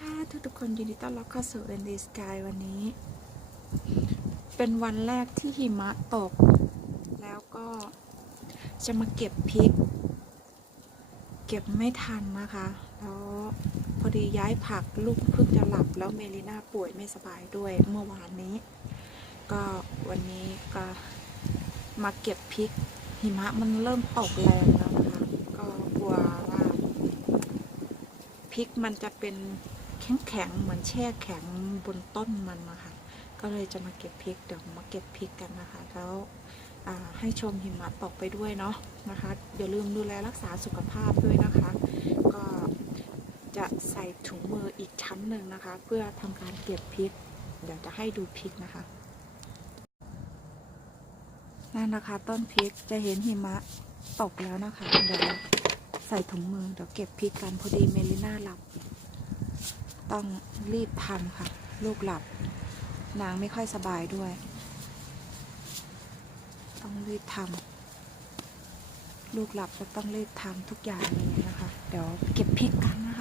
ค่ะทุกทุกๆคนยินดีต้อนรับเข้าสู่ n d Sky วันนี้ เป็นวันแรกที่หิมะตก แล้วก็จะมาเก็บพริก เก็บไม่ทันนะคะ แล้วพอดีย้ายผักลูกเพิ่งจะหลับ แล้วเมลิน่าป่วยไม่สบายด้วยเมื่อวานนี้ ก็วันนี้ก็มาเก็บพริกหิมะมันเริ่มตกแรงแล้วนะคะ ก็กลัวว่า พริกมันจะเป็นแข็งแข็งๆเหมือนแช่แข็งบนต้นมันนะคะก็เลยจะมาเก็บพริกเดี๋ยวมาเก็บพริกกันนะคะ แล้วให้ชมหิมะตกไปด้วยเนาะนะคะอย่าลืมดูแลรักษาสุขภาพด้วยนะคะ ก็จะใส่ถุงมืออีกชั้นหนึ่งนะคะ เพื่อทำการเก็บพริก เดี๋ยวจะให้ดูพริกนะคะนั่นนะคะต้นพริกจะเห็นหิมะตกแล้วนะคะเดี๋ยว ใส่ถุงมือเดี๋ยวเก็บพริกกันพอดีเมลิน่าหลับ ต้องรีบทำค่ะ ลูกหลับ นางไม่ค่อยสบายด้วย ต้องรีบทำลูกหลับก็ต้องรีบทำทุกอย่างเลยนะคะ เดี๋ยวเก็บพริกกันนะ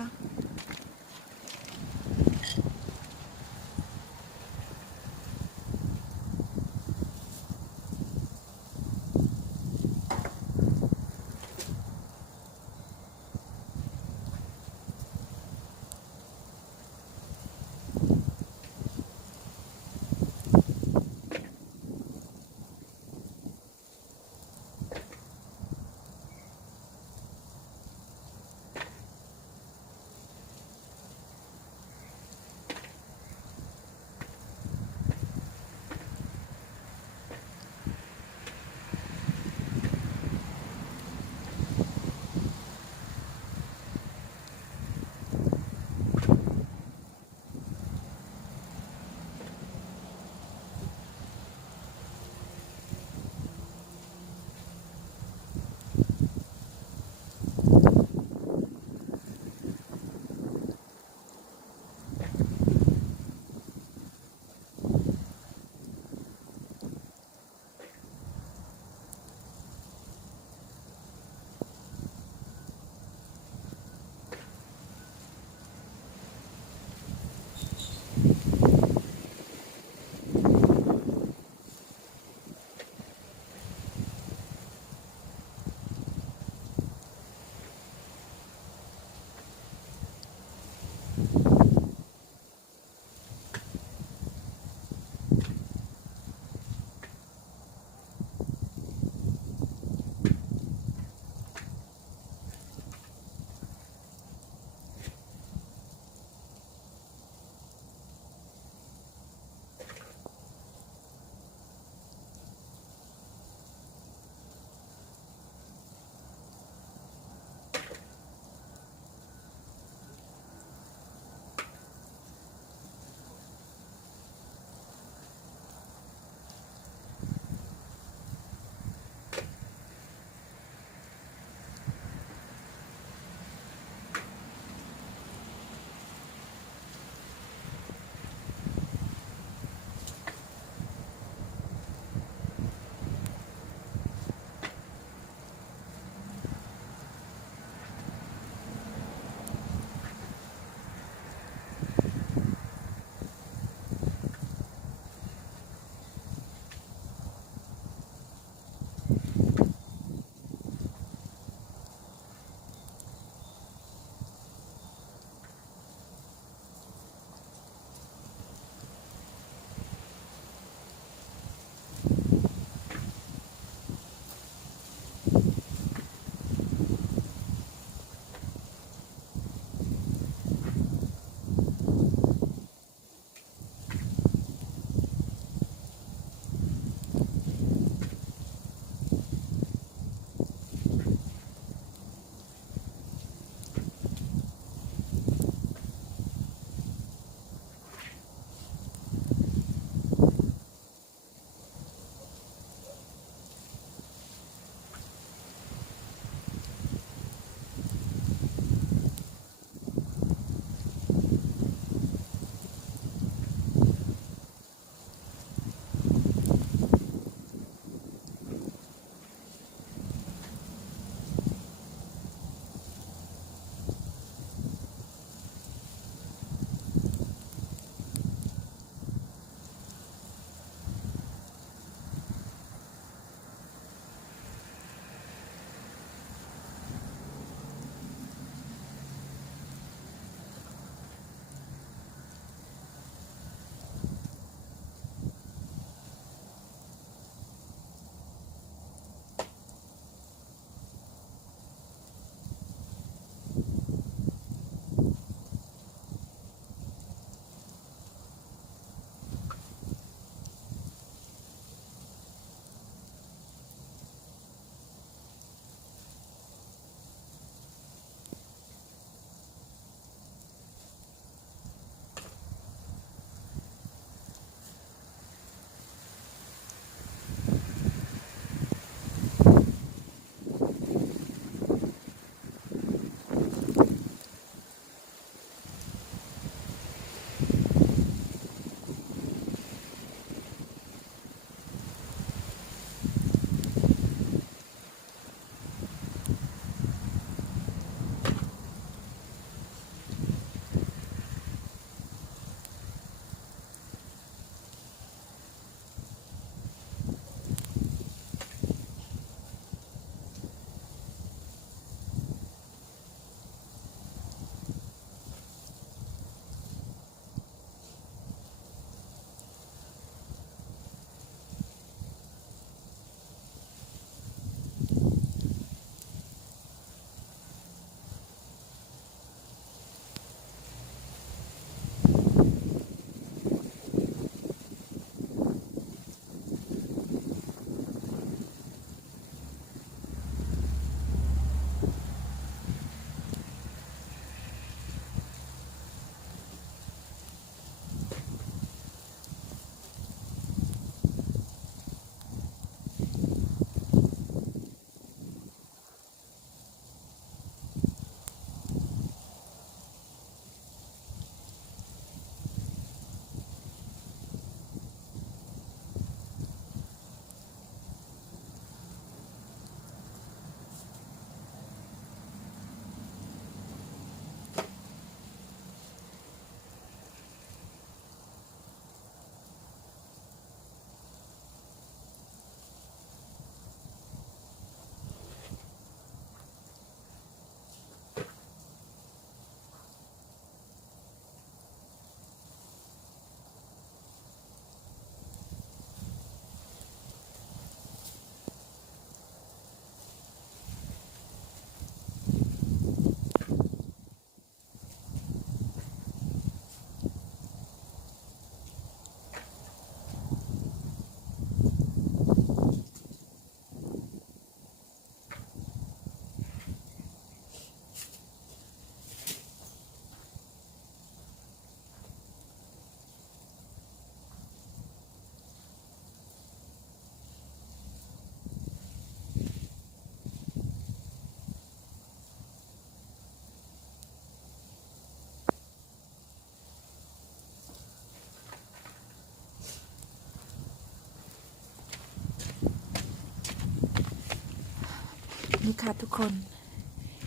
ค่ะทุกคน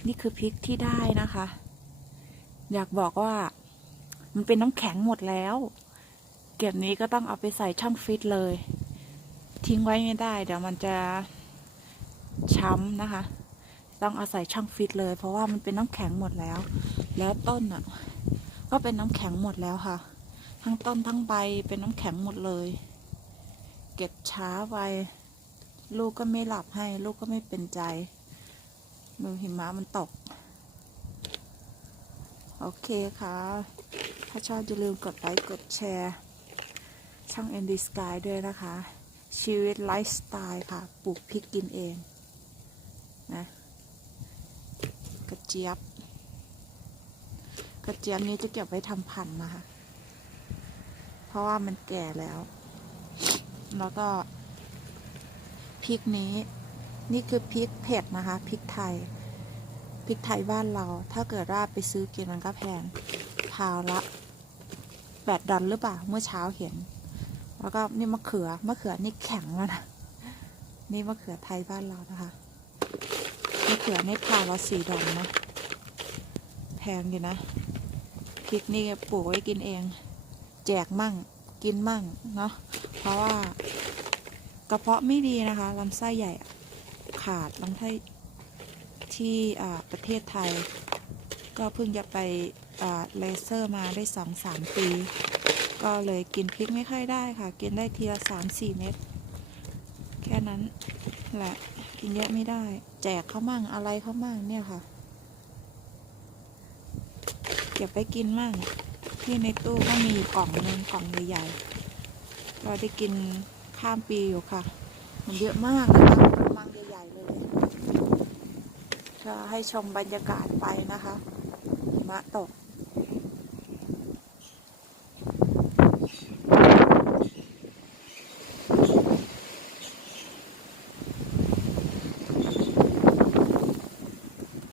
นี่คือพริกที่ได้นะคะ อยากบอกว่า มันเป็นน้ำแข็งหมดแล้ว เก็บนี้ก็ต้องเอาไปใส่ช่องฟิตเลย ทิ้งไว้ไม่ได้ เดี๋ยวมันจะช้ำนะคะ ต้องเอาใส่ช่องฟิตเลย เพราะว่ามันเป็นน้ำแข็งหมดแล้ว แล้วต้นอะ ก็เป็นน้ำแข็งหมดแล้วค่ะ ทั้งต้นทั้งใบเป็นน้ำแข็งหมดเลย เก็บช้าไปลูกก็ไม่หลับให้ ลูกก็ไม่เป็นใจ ดูหิมะมันตก โอเคค่ะ ถ้าชอบอย่าลืมกดไลค์กดแชร์ ช่อง n d Sky ด้วยนะคะ ชีวิตไลฟ์สไตล์ค่ะ ปลูกพริกกินเอง นะกระเจี๊ยบ กระเจี๊ยบนี้จะเก็บไว้ทำพันธุ์นะคะ เพราะว่ามันแก่แล้ว แล้วก็พริกนี้ นี่คือพริกเผ็ดนะคะพริกไทยพริกไทยบ้านเรา ถ้าเกิดว่าไปซื้อกินมันก็แพงพาวละแปดดอลหรือเปล่าเมื่อเช้าเห็น แล้วก็นี่มะเขือมะเขือนี่แข็งแล้วนะนี่มะเขือไทยบ้านเรานะคะมะเขือนี่พาวละสี่ดอลนะแพงอยู่นะพริกนี่ปลูกไว้กินเอง แจกมั่งกินมั่งเนาะเพราะว่ากระเพาะไม่ดีนะคะลำไส้ใหญ่าดลำไส้ที่อ่ประเทศไทย ก็เพิ่งจะไปเลเซอร์มาได้สองสามปี ก็เลยกินพริกไม่ค่อยได้ค่ะ กินได้ทีละสามสี่เม็ดแค่นั้นแหละกินเยอะไม่ได้ แจกเขามั่งอะไรเขามั่งเนี่ยค่ะ เก็บไปกินมั่งที่ในตู้ก็มีกล่องนึงกล่องใหญ่ๆก็ได้กินข้ามปีอยู่ค่ะ มันเยอะมากนะคะ มังใหญ่ๆเลยจะให้ชมบรรยากาศไปนะคะหิมะตก